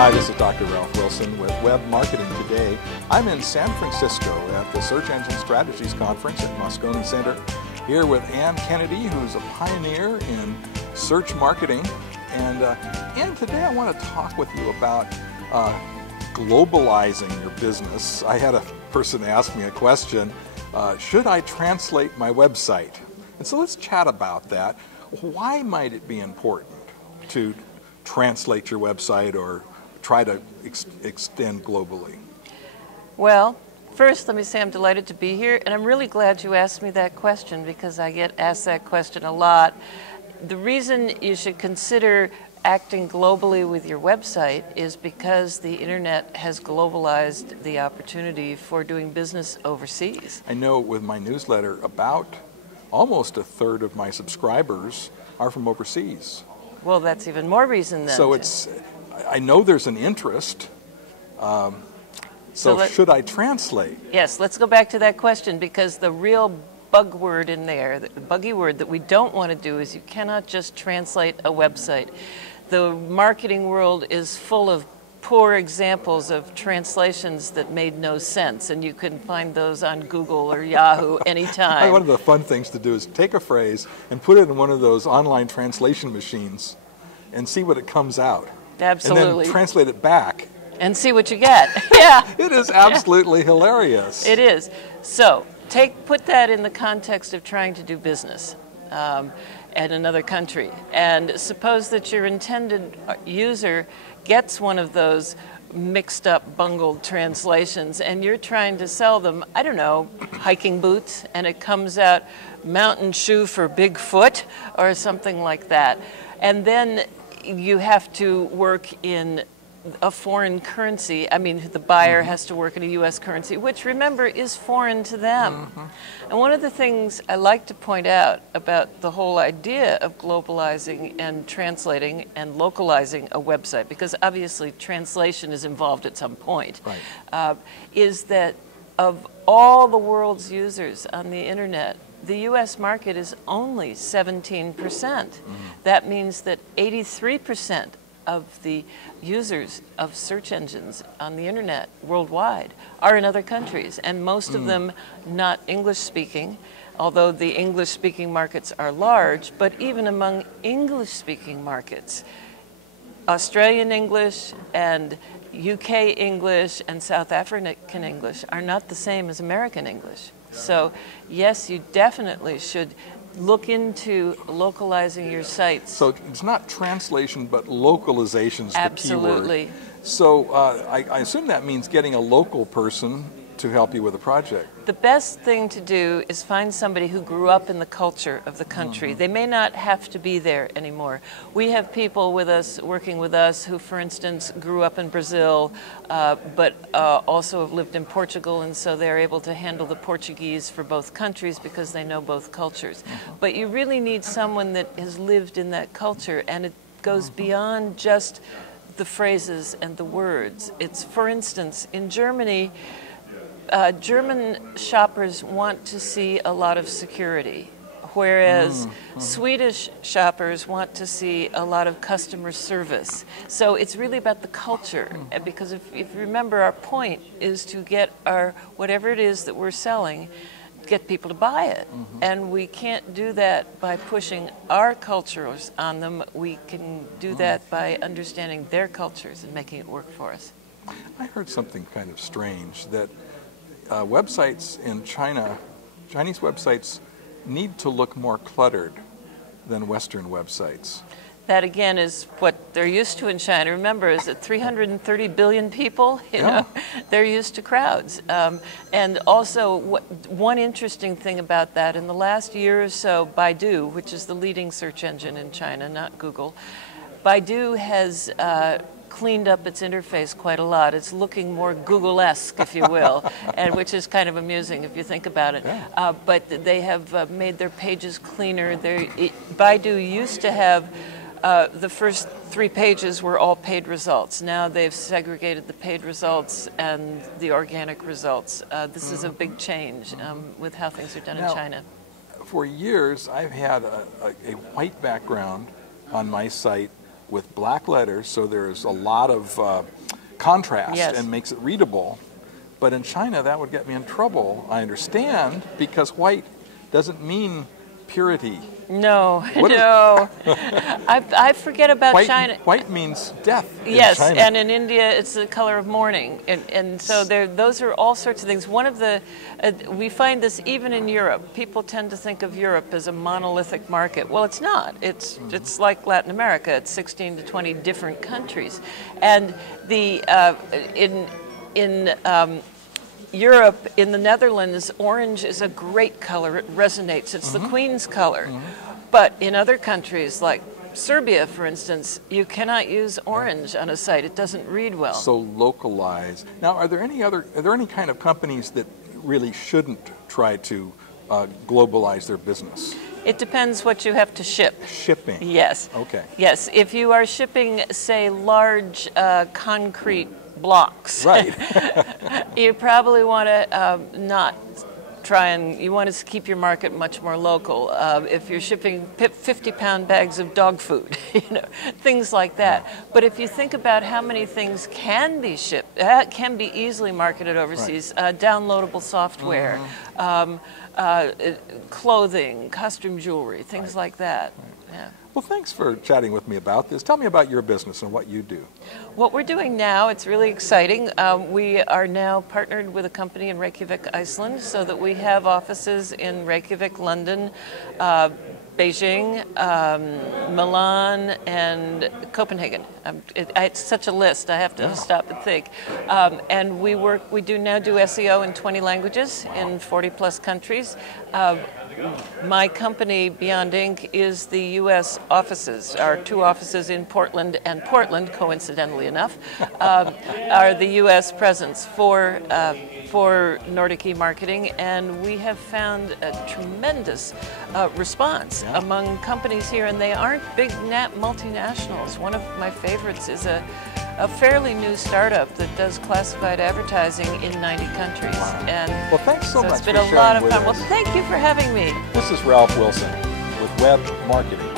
Hi, this is Dr. Ralph Wilson with Web Marketing Today. I'm in San Francisco at the Search Engine Strategies Conference at Moscone Center, here with Ann Kennedy, who's a pioneer in search marketing. And Ann, today I want to talk with you about globalizing your business. I had a person ask me a question, should I translate my website? And so let's chat about that. Why might it be important to translate your website or try to extend globally? Well, first let me say I'm delighted to be here, and I'm really glad you asked me that question because I get asked that question a lot. The reason you should consider acting globally with your website is because the internet has globalized the opportunity for doing business overseas. I know with my newsletter about almost a third of my subscribers are from overseas. Well, that's even more reason then. So I know there's an interest. So should I translate? Yes, let's go back to that question, because the real bug word in there, the buggy word that we don't want to do is you cannot just translate a website. The marketing world is full of poor examples of translations that made no sense, and you can find those on Google or Yahoo anytime. One of the fun things to do is take a phrase and put it in one of those online translation machines and see what it comes out. Absolutely. And then translate it back. And see what you get. Yeah. It is absolutely hilarious. It is. So put that in the context of trying to do business in another country. And suppose that your intended user gets one of those mixed up, bungled translations, and you're trying to sell them, I don't know, hiking boots, and it comes out mountain shoe for Bigfoot or something like that. And then you have to work in a foreign currency. I mean, the buyer has to work in a U.S. currency, which, remember, is foreign to them. And one of the things I like to point out about the whole idea of globalizing and translating and localizing a website, because obviously translation is involved at some point, is that of all the world's users on the internet, the U.S. market is only 17%. That means that 83% of the users of search engines on the internet worldwide are in other countries, and most of them not English-speaking, although the English-speaking markets are large. But even among English-speaking markets, Australian English and UK English and South African English are not the same as American English. So yes, you definitely should look into localizing your sites. So it's not translation, but localization is the key word. Absolutely. So I assume that means getting a local person to help you with a project. The best thing to do is find somebody who grew up in the culture of the country. They may not have to be there anymore. We have people with us, working with us, who, for instance, grew up in Brazil, but also have lived in Portugal, and so they're able to handle the Portuguese for both countries because they know both cultures. But you really need someone that has lived in that culture, and it goes beyond just the phrases and the words. It's, for instance, in Germany, German shoppers want to see a lot of security, whereas Swedish shoppers want to see a lot of customer service. So it's really about the culture, because if you remember, our point is to get our, whatever it is that we're selling, get people to buy it. And we can't do that by pushing our cultures on them. We can do that by understanding their cultures and making it work for us. I heard something kind of strange, that websites in China, Chinese websites, need to look more cluttered than Western websites. That, again, is what they're used to in China. Remember, is it 330 billion people? You know, they're used to crowds. And also, one interesting thing about that, in the last year or so, Baidu, which is the leading search engine in China, not Google, Baidu has cleaned up its interface quite a lot. It's looking more Google-esque, if you will, and which is kind of amusing if you think about it. But they have made their pages cleaner. Baidu used to have the first 3 pages were all paid results. Now they've segregated the paid results and the organic results. This is a big change with how things are done in China. For years, I've had a white background on my site with black letters, so there's a lot of contrast Yes. and makes it readable. But in China, that would get me in trouble, I understand, because white doesn't mean purity. No, What is- no. I forget about China. White means death Yes, in China. and in India it's the color of mourning, and so those are all sorts of things. One of the we find this even in Europe. People tend to think of Europe as a monolithic market. Well, it's not. It's like Latin America. It's 16 to 20 different countries, and the in Europe, in the Netherlands, orange is a great color. It resonates. It's the Queen's color. But in other countries, like Serbia, for instance, you cannot use orange on a site. It doesn't read well. So localized. Now, are there any kind of companies that really shouldn't try to globalize their business? It depends what you have to ship. Shipping. Yes. Okay. Yes. If you are shipping, say, large concrete blocks, Right. you probably want to not try and you want to keep your market much more local. If you're shipping 50-pound bags of dog food, things like that. But if you think about how many things can be shipped, can be easily marketed overseas, downloadable software, clothing, costume jewelry, things like that. Yeah. Well, thanks for chatting with me about this. Tell me about your business and what you do. What we're doing now, it's really exciting. We are now partnered with a company in Reykjavik, Iceland, so that we have offices in Reykjavik, London, Beijing, Milan, and Copenhagen. It's such a list, I have to stop and think. And we do now do SEO in 20 languages in 40 plus countries. My company, Beyond Inc., is the U.S. offices. Our two offices in Portland and Portland, coincidentally enough, are the U.S. presence for Nordic e-marketing, and we have found a tremendous response among companies here, and they aren't big multinationals. One of my favorites is a fairly new startup that does classified advertising in 90 countries. Wow. And Well, thanks so much it's been for a lot sharing of with fun. us. Well, thank you for having me. This is Ralph Wilson with Web Marketing.